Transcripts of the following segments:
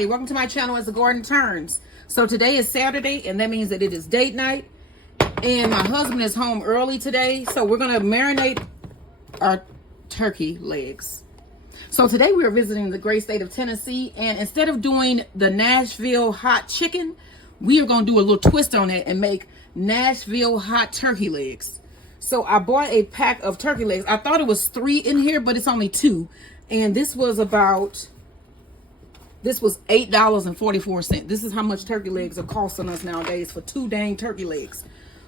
everybody, welcome to my channel. It's the Gordon Turns. So today is Saturday, and that means that it is date night, and my husband is home early today, so we're gonna marinate our turkey legs. So today we are visiting the great state of Tennessee, and instead of doing the Nashville hot chicken, we are gonna do a little twist on it and make Nashville hot turkey legs. So I bought a pack of turkey legs. I thought it was 3 in here, but it's only 2, and this was $8.44. This is how much turkey legs are costing us nowadays for 2 dang turkey legs.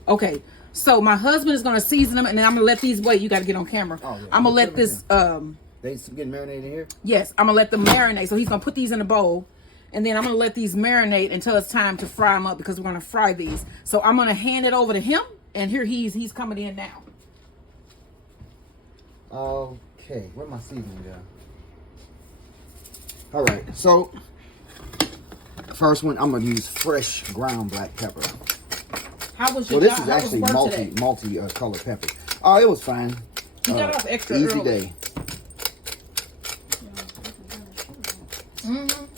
Okay, so my husband is going to season them, and then I'm going to let these, wait, you got to get on camera. Oh, yeah. I'm going to let this, they getting marinated here? Yes, I'm going to let them marinate. So he's going to put these in a bowl, and then I'm going to let these marinate until it's time to fry them up, because we're going to fry these. So I'm going to hand it over to him, and here he's coming in now. Okay, where my seasoning go? All right, so first one, I'm gonna use fresh ground black pepper. How was your Well, this is actually multi colored pepper. Oh, it was fine. You got off extra easy early. Day.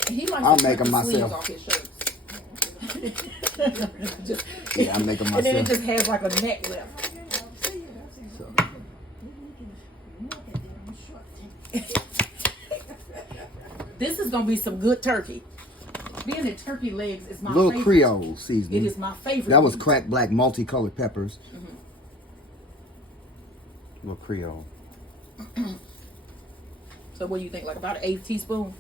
He likes I'll to make them cut the sleeves myself. off his shirts. Yeah, I'm making myself. And then it just has like a neck left. So. This is gonna be some good turkey. Being that turkey legs is my Little favorite. Creole seasoning. It is my favorite. That was cracked black multicolored peppers. Little Creole. So what do you think? Like about an 1/8 teaspoon?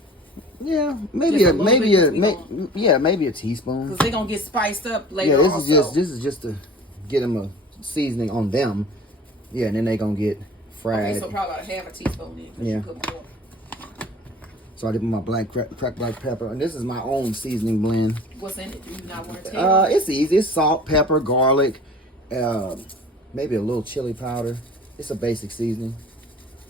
Yeah, maybe maybe a teaspoon. Because they're gonna get spiced up later. Yeah, this is just to get them a seasoning on them. Yeah, and then they gonna get fried. Okay, so probably about a 1/2 teaspoon in. Yeah. So I did my cracked black pepper, and this is my own seasoning blend. What's in it? Do you not want to tell? It's easy. It's salt, pepper, garlic, maybe a little chili powder. It's a basic seasoning,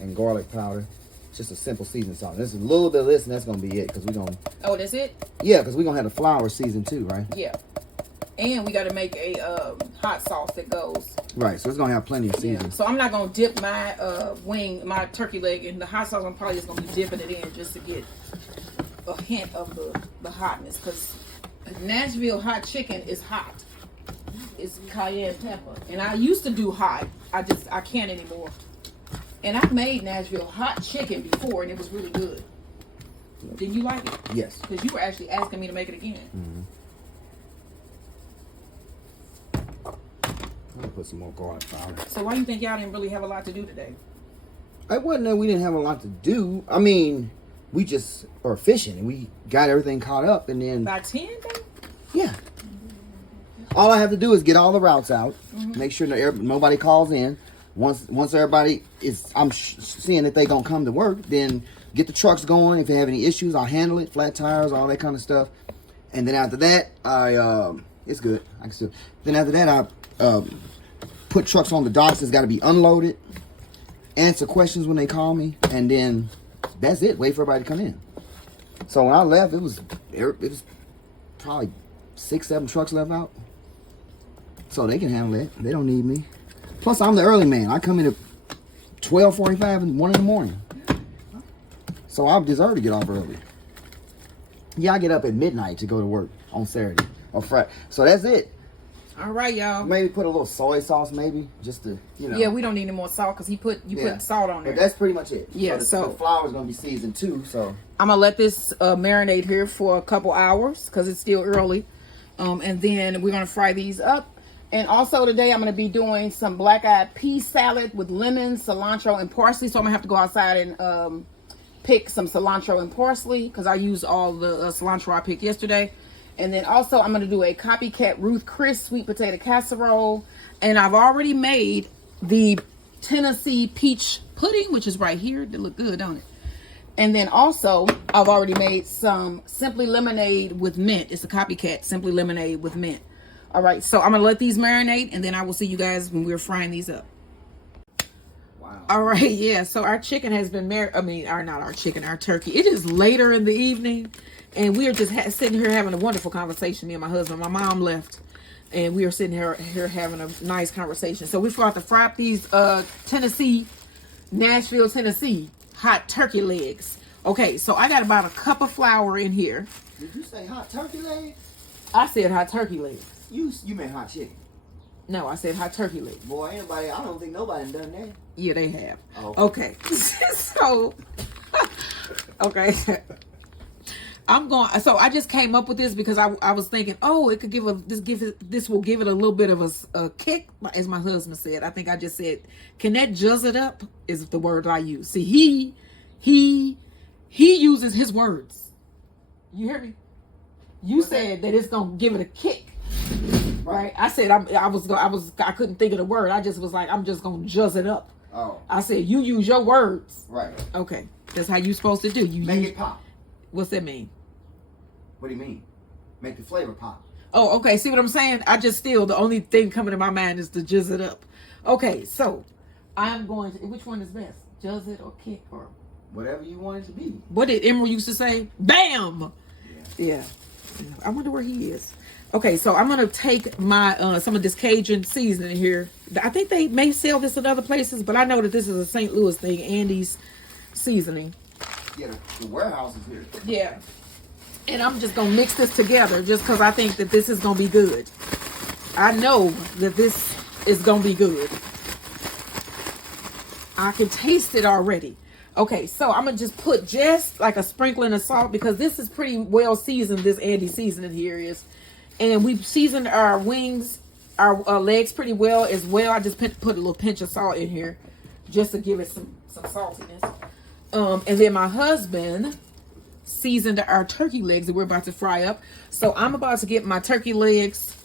and garlic powder. It's just a simple seasoning salt. This is a little bit of this, and that's gonna be it, because we're gonna. Oh, that's it? Yeah, because we're gonna have the flour season too, right? Yeah. And we got to make a hot sauce that goes. Right, so it's gonna have plenty of seasoning. Yeah. So I'm not gonna dip my my turkey leg in the hot sauce. I'm probably just gonna be dipping it in just to get a hint of the hotness, because Nashville hot chicken is hot. It's cayenne pepper, and I used to do hot. I can't anymore. And I made Nashville hot chicken before, and it was really good. Did you like it? Yes. Because you were actually asking me to make it again. I'll put some more garlic powder. So why do you think y'all didn't really have a lot to do today? It wasn't that we didn't have a lot to do. I mean, we just are fishing, and we got everything caught up, and then By 10 days? Yeah. All I have to do is get all the routes out, make sure that nobody calls in. Once everybody is, I'm seeing that they gonna come to work, then get the trucks going. If they have any issues, I'll handle it. Flat tires, all that kind of stuff. And then after that, it's good. I can still. Then after that, I put trucks on the docks that's got to be unloaded, answer questions when they call me, and then that's it. Wait for everybody to come in. So when I left, it was probably 6-7 trucks left out, so they can handle it. They don't need me. Plus, I'm the early man. I come in at 12:45 and 1 in the morning, so I deserve to get off early. Yeah, I get up at midnight to go to work on Saturday or Friday. So that's it. All right, y'all. Maybe put a little soy sauce, maybe, just to, you know. Yeah, we don't need any more salt, because you put salt on there. But that's pretty much it. Yeah, so the flour's gonna be seasoned too. So I'm gonna let this marinate here for a couple hours, because it's still early, and then we're gonna fry these up. And also today I'm gonna be doing some black-eyed pea salad with lemon, cilantro, and parsley. So I'm gonna have to go outside and pick some cilantro and parsley, because I used all the cilantro I picked yesterday. And then also I'm going to do a copycat Ruth Chris sweet potato casserole. And I've already made the Tennessee peach pudding, which is right here. They look good, don't it? And then also I've already made some simply lemonade with mint. It's a copycat simply lemonade with mint. All right, so I'm going to let these marinate, and then I will see you guys when we're frying these up. wow. All right, yeah. So our chicken has been our turkey. It is later in the evening, and we are just sitting here having a wonderful conversation, me and my husband. My mom left, and we are sitting here having a nice conversation. So we're about to fry up these Nashville, Tennessee hot turkey legs. Okay, so I got about a cup of flour in here. Did you say hot turkey legs? I said hot turkey legs. You meant hot chicken. No, I said hot turkey legs. Boy, anybody, I don't think nobody done that. Yeah, they have. Oh. Okay. So, okay. So I just came up with this because I was thinking, oh, it could this will give it a little bit of a kick, as my husband said. I think I just said, can that juzz it up? Is the word I use. See, he uses his words. You hear me? You said that it's gonna give it a kick, right? I said I couldn't think of the word. I just was like, I'm just gonna juzz it up. Oh. I said you use your words. Right. Okay, that's how you supposed to do. You make it pop. What's that mean? What do you mean? Make the flavor pop. Oh, okay. See what I'm saying? The only thing coming to my mind is to jizz it up. Okay, so I'm going to, which one is best? Juzz it or kick or? Whatever you want it to be. What did Emerald used to say? Bam! Yeah. I wonder where he is. Okay, so I'm going to take my, some of this Cajun seasoning here. I think they may sell this in other places, but I know that this is a St. Louis thing, Andy's seasoning. Yeah, the warehouse is here. Yeah. And I'm just going to mix this together just because I think that this is going to be good. I know that this is going to be good. I can taste it already. Okay, so I'm going to just put just like a sprinkling of salt because this is pretty well seasoned, this Andy seasoning here is. And we've seasoned our wings, our legs pretty well as well. I just put a little pinch of salt in here just to give it some saltiness. And then my husband seasoned our turkey legs that we're about to fry up. So I'm about to get my turkey legs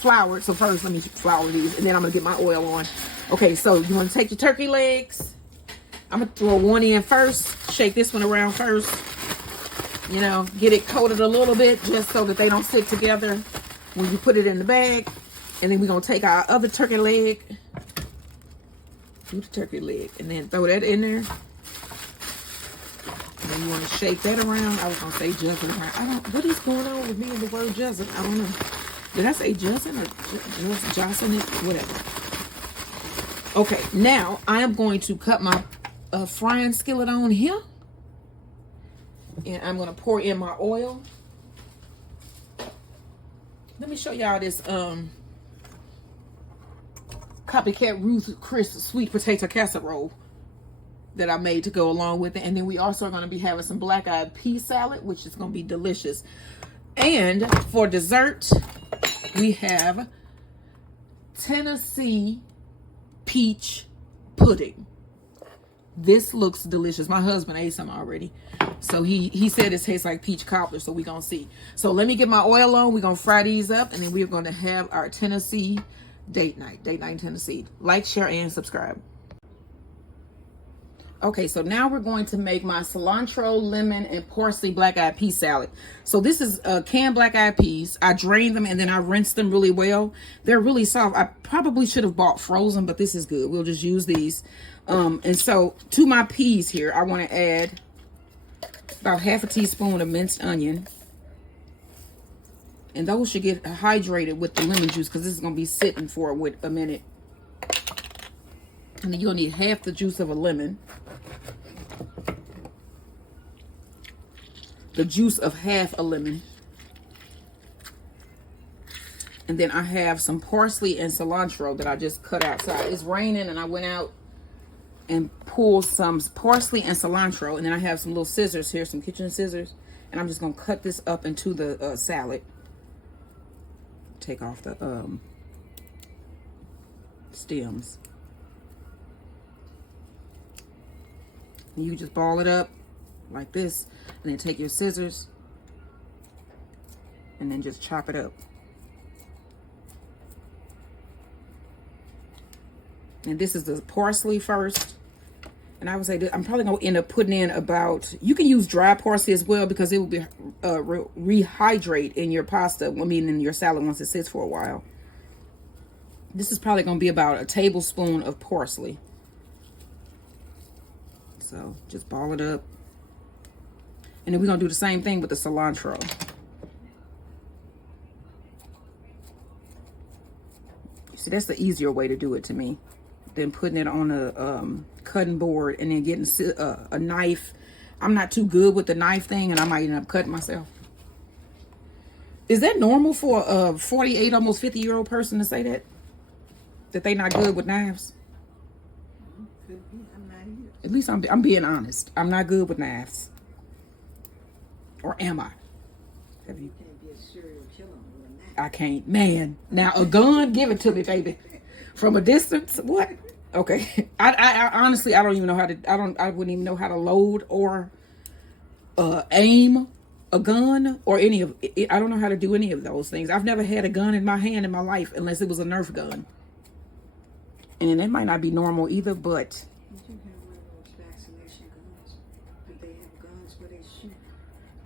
floured. So first let me flour these and then I'm gonna get my oil on. Okay, so you want to take your turkey legs. I'm gonna throw one in first. Shake this one around first. You know, get it coated a little bit just so that they don't stick together when you put it in the bag. And then we're gonna take our other turkey leg. Do the turkey leg and then throw that in there. And then you want to shake that around. I was gonna say juzzing around. What is going on with me and the word juzzing? I don't know. Did I say juzzing or jossing it? Whatever. Okay, now I am going to cut my frying skillet on here. And I'm going to pour in my oil. Let me show y'all this Copycat Ruth Chris sweet potato casserole that I made to go along with it. And then we also are going to be having some black-eyed pea salad, which is going to be delicious. And for dessert, we have Tennessee peach pudding. This looks delicious. My husband ate some already. So he said it tastes like peach cobbler, so we're going to see. So let me get my oil on. We're going to fry these up, and then we're going to have our Tennessee date night in Tennessee. Like, share, and subscribe. Okay, so now we're going to make my cilantro, lemon, and parsley black-eyed pea salad. So this is canned black-eyed peas. I drained them, and then I rinsed them really well. They're really soft. I probably should have bought frozen, but this is good. We'll just use these. And so to my peas here, I want to add about half a teaspoon of minced onion. And those should get hydrated with the lemon juice because this is going to be sitting for a minute. And then you'll need half the juice of a lemon. The juice of half a lemon. And then I have some parsley and cilantro that I just cut outside. It's raining and I went out and pulled some parsley and cilantro. And then I have some little scissors here, some kitchen scissors. And I'm just going to cut this up into the salad. Take off the stems. And you just ball it up like this. And then take your scissors. And then just chop it up. And this is the parsley first. And I would say that I'm probably going to end up putting in about, you can use dry parsley as well because it will be rehydrate in your pasta, I mean in your salad once it sits for a while. This is probably going to be about a tablespoon of parsley. So just ball it up. And then we're going to do the same thing with the cilantro. See, that's the easier way to do it to me. Then putting it on a cutting board and then getting a knife. I'm not too good with the knife thing, and I might end up cutting myself. Is that normal for a 48, almost 50-year-old person to say that? That they not good with knives? Could be. I'm not either. At least I'm being honest. I'm not good with knives. Or am I? Have you? You can't be a serial killer with a knife. I can't. Man, now a gun, give it to me, baby. From a distance, what? Okay. I honestly, I don't even know how to. I wouldn't even know how to load or aim a gun or any of it. I don't know how to do any of those things. I've never had a gun in my hand in my life unless it was a Nerf gun. And it might not be normal either, but. Did you have one of those vaccination guns? Did they have guns where they shoot?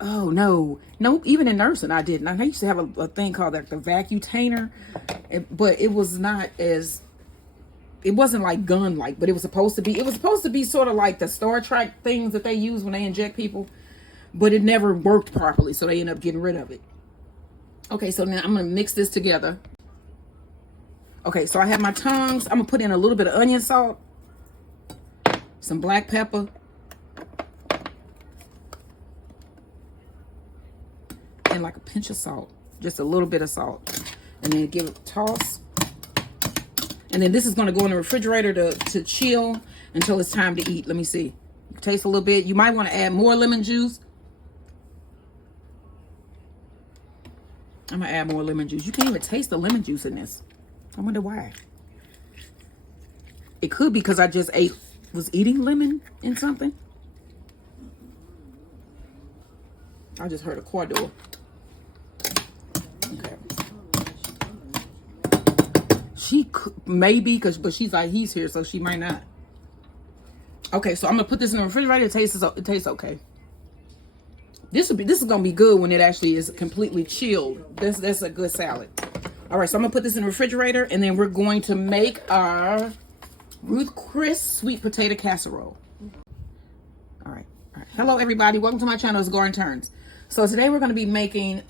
Oh, no. Nope, even in nursing I didn't. I used to have a thing called like the vacutainer, but it was not as, it wasn't like gun-like, but it was supposed to be sort of like the Star Trek things that they use when they inject people, but it never worked properly, so they end up getting rid of it. Okay, so now I'm going to mix this together. Okay, so I have my tongs. I'm going to put in a little bit of onion salt, some black pepper, and like a pinch of salt, just a little bit of salt, and then give it a toss. And then this is going to go in the refrigerator to chill until it's time to eat. Let me see. Taste a little bit. You might want to add more lemon juice. I'm going to add more lemon juice. You can't even taste the lemon juice in this. I wonder why. It could be because I just was eating lemon in something. I just heard a car door. Okay. She could, maybe, but she's like, he's here, so she might not. Okay, so I'm gonna put this in the refrigerator. It tastes okay. This is gonna be good when it actually is completely chilled. That's a good salad. All right, so I'm gonna put this in the refrigerator, and then we're going to make our Ruth Chris sweet potato casserole. All right. Hello, everybody. Welcome to my channel. It's Garden Turns. So today we're gonna be making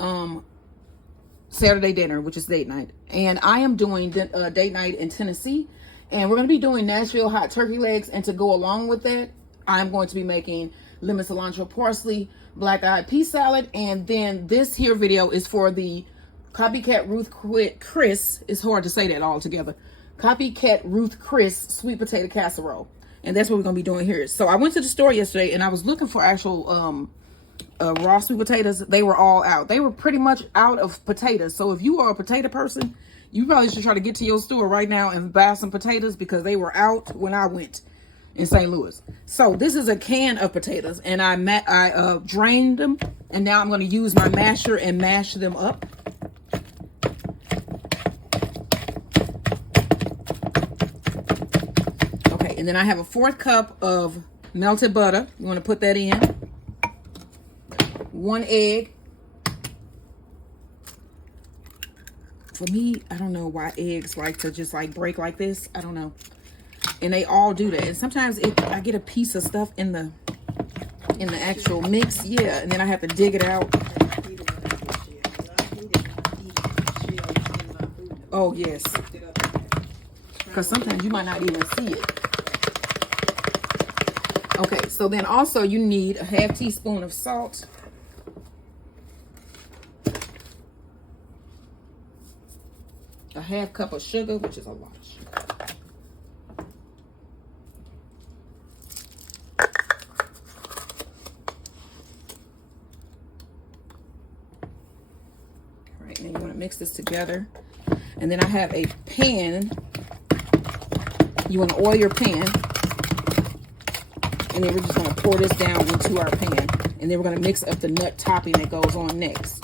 Saturday dinner, which is date night, and I am doing date night in Tennessee, and we're going to be doing Nashville hot turkey legs, and to go along with that, I'm going to be making lemon cilantro parsley black-eyed pea salad. And then this here video is for the Copycat Ruth Chris, it's hard to say that all together, Copycat Ruth Chris sweet potato casserole, and that's what we're going to be doing here. So I went to the store yesterday and I was looking for actual raw sweet potatoes. They were all out. They were pretty much out of potatoes. So if you are a potato person, you probably should try to get to your store right now and buy some potatoes, because they were out when I went in St. Louis. So this is a can of potatoes, and I drained them, and now I'm going to use my masher and mash them up. Okay, and then I have a 4th cup of melted butter. You want to put that in. 1 egg. For me, I don't know why eggs like to just like break like this. I don't know. And they all do that. And sometimes I get a piece of stuff in the actual mix. Yeah, and then I have to dig it out. Oh, yes. Because sometimes you might not even see it. Okay, so then also you need a half teaspoon of salt. A half cup of sugar, which is a lot of sugar. All right, now you want to mix this together. And then I have a pan. You want to oil your pan. And then we're just going to pour this down into our pan. And then we're going to mix up the nut topping that goes on next.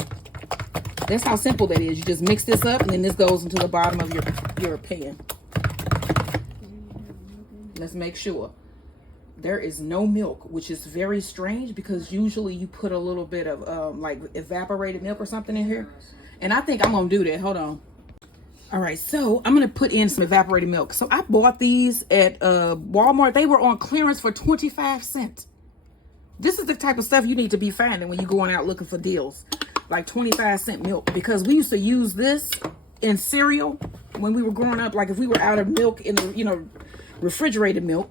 That's how simple that is. You just mix this up, and then this goes into the bottom of your pan. Let's make sure. There is no milk, which is very strange, because usually you put a little bit of like evaporated milk or something in here. And I think I'm going to do that. Hold on. All right, so I'm going to put in some evaporated milk. So I bought these at Walmart. They were on clearance for 25 cents. This is the type of stuff you need to be finding when you're going out looking for deals. Like 25-cent milk, because we used to use this in cereal when we were growing up. Like if we were out of milk in the refrigerated milk,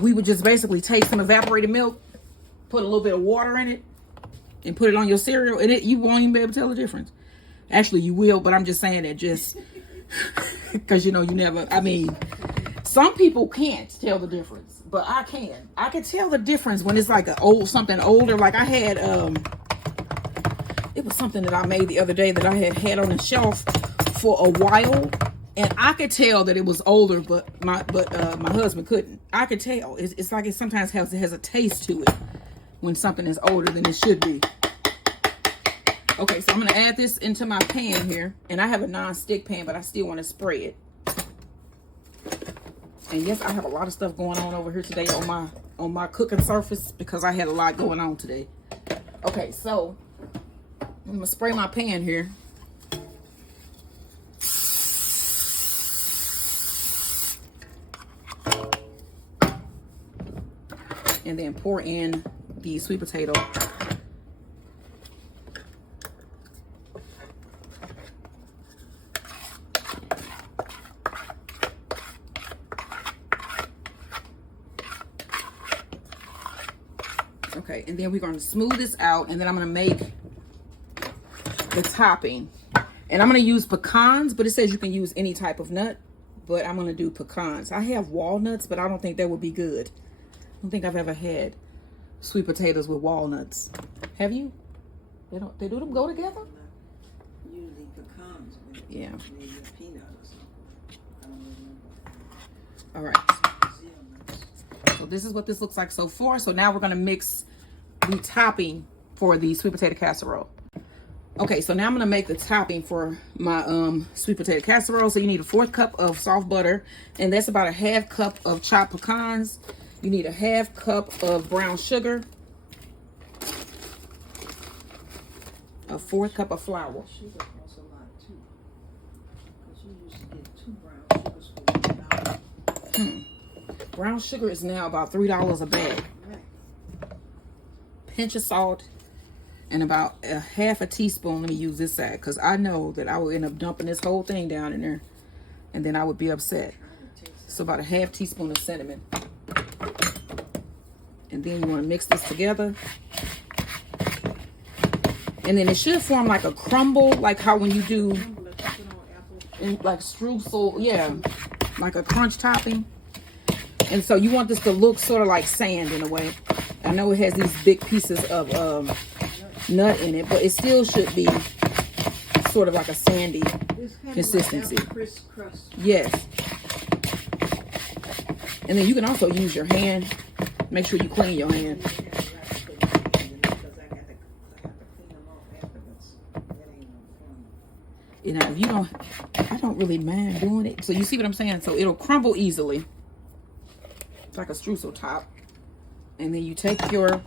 we would just basically take some evaporated milk, put a little bit of water in it and put it on your cereal, and you won't even be able to tell the difference. Actually, you will, but I'm just saying that just because, you know, you never, I mean, some people can't tell the difference, but I can. I can tell the difference when it's like something older. Like I had, it was something that I made the other day that I had on the shelf for a while, and I could tell that it was older, but my husband couldn't. I could tell. It's like it sometimes has a taste to it when something is older than it should be. Okay, so I'm gonna add this into my pan here, and I have a non-stick pan, but I still want to spray it. And yes, I have a lot of stuff going on over here today on my cooking surface because I had a lot going on today. Okay, so I'm gonna spray my pan here. And then pour in the sweet potato. Okay, and then we're going to smooth this out, and then I'm going to make the topping. And I'm going to use pecans, but it says you can use any type of nut, but I'm going to do pecans. I have walnuts, but I don't think that would be good. I don't think I've ever had sweet potatoes with walnuts. Have you? They do them go together? Usually pecans with Yeah. maybe a peanut or something. I don't remember. All right. So this is what this looks like so far. So now we're going to mix the topping for the sweet potato casserole. Okay, so now I'm going to make the topping for my sweet potato casserole. So you need a 1/4 cup of soft butter, and that's about a 1/2 cup of chopped pecans. You need a 1/2 cup of brown sugar, a 1/4 cup of flour. Sugar costs a lot too. Because you used to get 2 brown sugars for $1. Brown sugar is now about $3 a bag. Right. Pinch of salt, and about a 1/2 teaspoon. Let me use this side because I know that I will end up dumping this whole thing down in there, and then I would be upset. So about a 1/2 teaspoon of cinnamon. And then you want to mix this together. And then it should form like a crumble, like how when you do like streusel, yeah, like a crunch topping. And so you want this to look sort of like sand in a way. I know it has these big pieces of nut in it, but it still should be sort of like a sandy consistency. Yes. And then you can also use your hand. Make sure you clean your hand. You know, if you don't, I don't really mind doing it. So you see what I'm saying? So it'll crumble easily. It's like a streusel top. And then you take your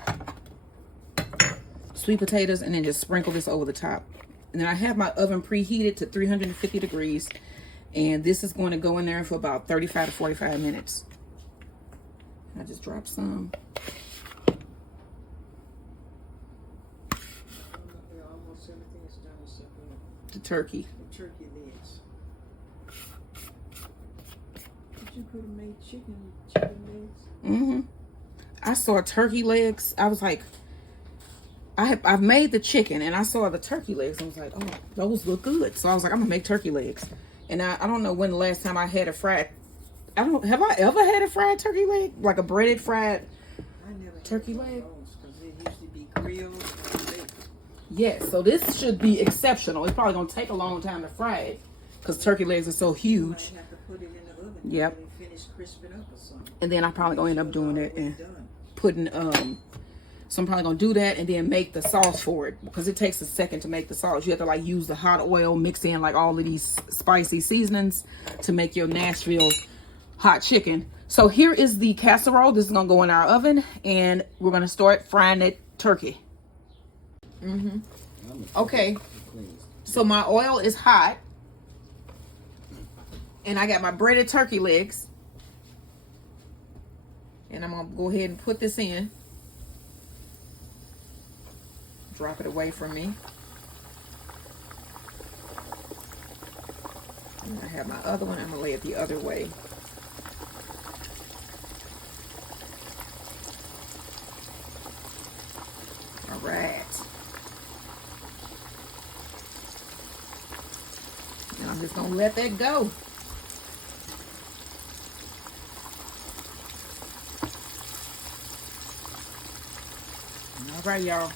sweet potatoes and then just sprinkle this over the top. And then I have my oven preheated to 350 degrees. And this is going to go in there for about 35 to 45 minutes. I just dropped some. Almost everything is done except for The turkey. the turkey legs. But you could have made chicken legs. I saw turkey legs. I was like, I've made the chicken and I saw the turkey legs. I was like, oh, those look good. So I was like, I'm gonna make turkey legs. And I don't know when the last time I had a fried. Have I ever had a fried turkey leg? Like a breaded fried turkey leg? Because they used to be grilled and baked. Yes, so this should be exceptional. It's probably going to take a long time to fry it because turkey legs are so huge. You might have to put it in the oven. Yep. Until they finish crisping up or something. And then I'm probably going to end up doing it and Done. putting, so I'm probably going to do that and then make the sauce for it because it takes a second to make the sauce. You have to like use the hot oil, mix in like all of these spicy seasonings to make your Nashville hot chicken. So here is the casserole. This is gonna go in our oven and we're gonna start frying that turkey. Okay, so my oil is hot and I got my breaded turkey legs and I'm gonna go ahead and put this in. Drop it away from me. And I have my other one. I'm gonna lay it the other way. gonna let that go. All right, y'all.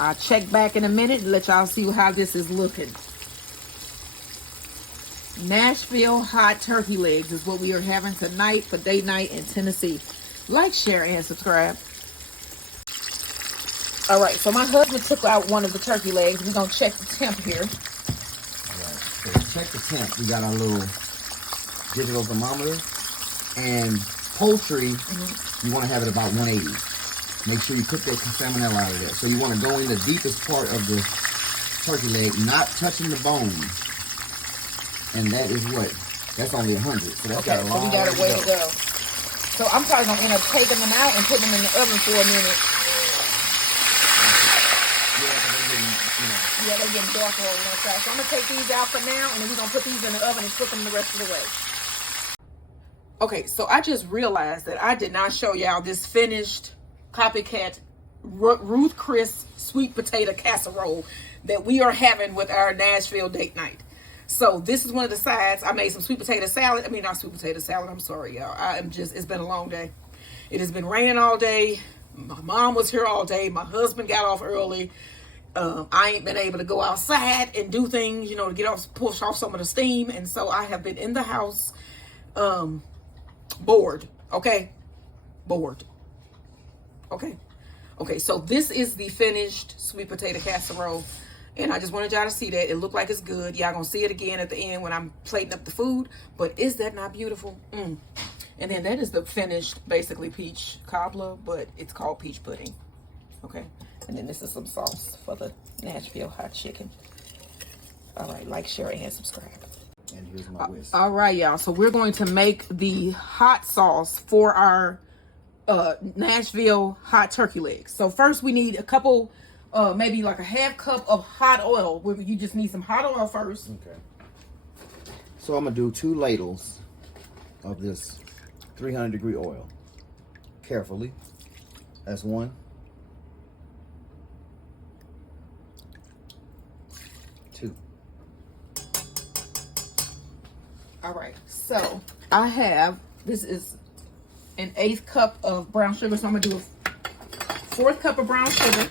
I'll check back in a minute and let y'all see how this is looking. Nashville hot turkey legs is what we are having tonight for date night in Tennessee. Like, share, and subscribe. All right, so my husband took out one of the turkey legs. We're going to check the temp here. All right, so check the temp. We got our little digital thermometer. And poultry, you want to have it about 180. Make sure you cook that salmonella out of there. So you want to go in the deepest part of the turkey leg, not touching the bone. And that is what? That's only 100. So that's got a long so we got a way to go. So I'm probably going to end up taking them out and putting them in the oven for a minute. Yeah, they're getting darker on one side. So I'm going to take these out for now, and then we're going to put these in the oven and cook them the rest of the way. Okay, so I just realized that I did not show y'all this finished copycat Ruth Chris sweet potato casserole that we are having with our Nashville date night. So this is one of the sides. I made some sweet potato salad. I mean, not sweet potato salad. I'm sorry, y'all. It's been a long day. It has been raining all day. My mom was here all day. My husband got off early. I ain't been able to go outside and do things, to get off, push off some of the steam. And so I have been in the house, bored. Okay. Bored. Okay. So this is the finished sweet potato casserole. And I just wanted y'all to see that. It looked like it's good. Y'all gonna see it again at the end when I'm plating up the food. But is that not beautiful? And then that is the finished, basically, peach cobbler, but it's called peach pudding. Okay. And then this is some sauce for the Nashville hot chicken. All right, like, share, and subscribe. And here's my whisk. All right, y'all. So we're going to make the hot sauce for our Nashville hot turkey legs. So first we need a couple, maybe like a half cup of hot oil. You just need some hot oil first. Okay. So I'm gonna do 2 ladles of this 300-degree oil. Carefully. That's 1. 2. All right. So I have, this is an 1/8 cup of brown sugar. So I'm gonna do a 4th cup of brown sugar.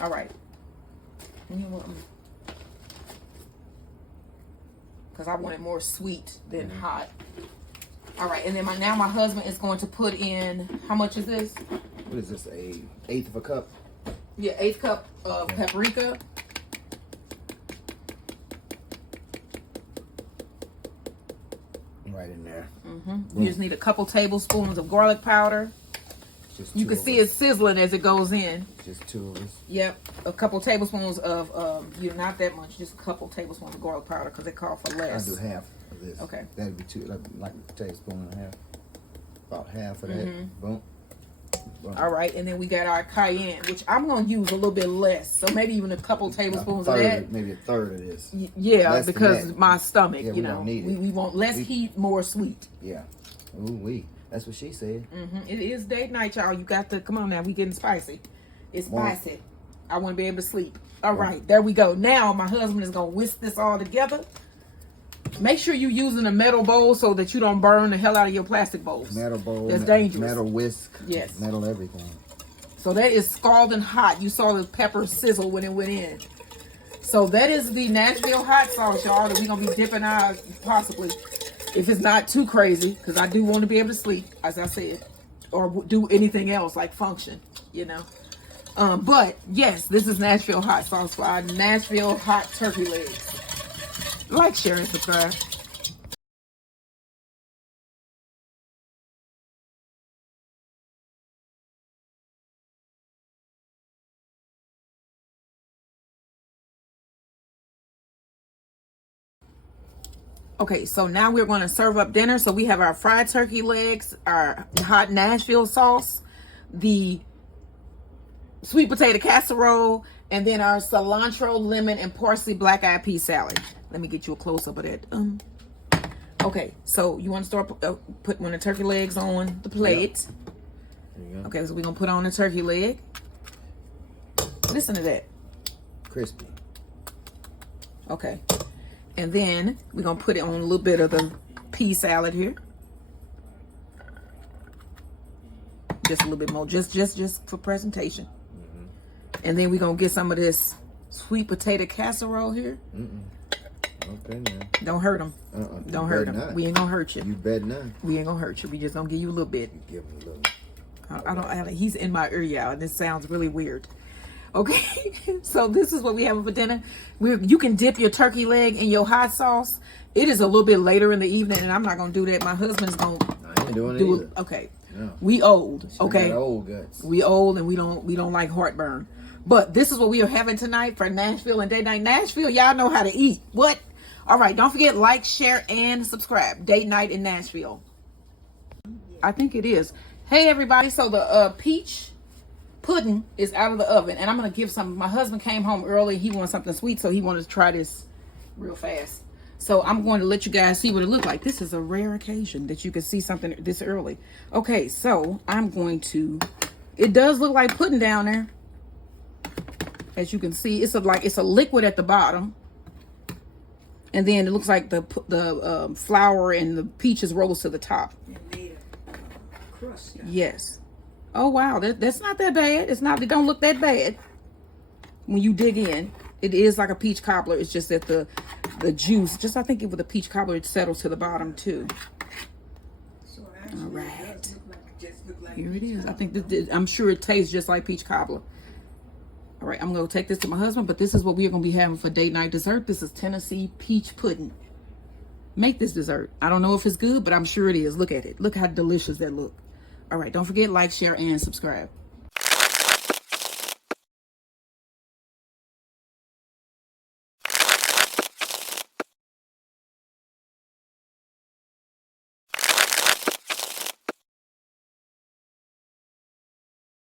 All right. Because I want it more sweet than hot. All right, and then now my husband is going to put in, how much is this? What is this, a 1/8 of a cup? Yeah, 1/8 cup of paprika. Right in there. You just need a couple tablespoons of garlic powder. Just You can see it sizzling as it goes in. Just 2 of us. Yep, a couple tablespoons of, not that much, just a couple tablespoons of garlic powder because they call for less. I'll do half of this. Okay. That'd be 2, like a tablespoon and a half. About half of that. Boom. Boom. All right, and then we got our cayenne, which I'm going to use a little bit less. So maybe even a couple tablespoons of that. Maybe a third of this. Yeah, Less than because that. my stomach, Yeah, we don't need it. we want less heat, more sweet. Yeah. Ooh-wee. That's what she said. It is date night, y'all. You got to, come on now, we getting spicy. It's spicy. I want to be able to sleep. All right, there we go. Now my husband is going to whisk this all together. Make sure you're using a metal bowl so that you don't burn the hell out of your plastic bowls. Metal bowl. That's dangerous. Metal whisk. Yes. Metal everything. So that is scalding hot. You saw the pepper sizzle when it went in. So that is the Nashville hot sauce, y'all, that we're going to be dipping our, possibly, if it's not too crazy, because I do want to be able to sleep, as I said, or do anything else like function, But, yes, this is Nashville hot sauce for our Nashville hot turkey legs. Like, share, and subscribe. Okay, so now we're going to serve up dinner. So we have our fried turkey legs, our hot Nashville sauce, the sweet potato casserole, and then our cilantro, lemon, and parsley black-eyed pea salad. Let me get you a close-up of that. Okay, so you want to start putting the turkey legs on the plate. There you go. Okay, so we're going to put on the turkey leg. Listen to that. Crispy. Okay. And then we're going to put it on a little bit of the pea salad here. Just a little bit more. Just for presentation. And then we're going to get some of this sweet potato casserole here. Okay, now. Don't hurt them. Don't hurt them. We ain't going to hurt you. You bet not. We ain't going to hurt you. We just going to give you a little bit. Give him a little. He's in my ear, y'all, and this sounds really weird. Okay, so this is what we having for dinner. You can dip your turkey leg in your hot sauce. It is a little bit later in the evening, and I'm not gonna do that. My husband's gonna I ain't doing it either. Okay, No. we old. She Okay, got old guts. we old, and we don't like heartburn. But this is what we are having tonight for Nashville and date night. Nashville, y'all know how to eat. What? All right, don't forget like, share, and subscribe. Date night in Nashville. I think it is. Hey everybody, so the peach pudding is out of the oven, and I'm gonna give some. My husband came home early. He wanted something sweet, so he wanted to try this real fast. So I'm going to let you guys see what it looked like. This is a rare occasion that you can see something this early. Okay, so I'm going to. It does look like pudding down there, as you can see. It's a liquid at the bottom, and then it looks like the flour and the peaches rolls to the top. Crust. Yes. Oh wow, that's not that bad. It don't look that bad when you dig in. It is like a peach cobbler. It's just that the juice, I think with a peach cobbler, it settles to the bottom too. So All right. it does look like Here it is. I think I'm sure it tastes just like peach cobbler. All right, I'm gonna take this to my husband, but this is what we're gonna be having for date night dessert. This is Tennessee peach pudding. Make this dessert. I don't know if it's good, but I'm sure it is. Look at it. Look how delicious that look. All right, don't forget like, share, and subscribe.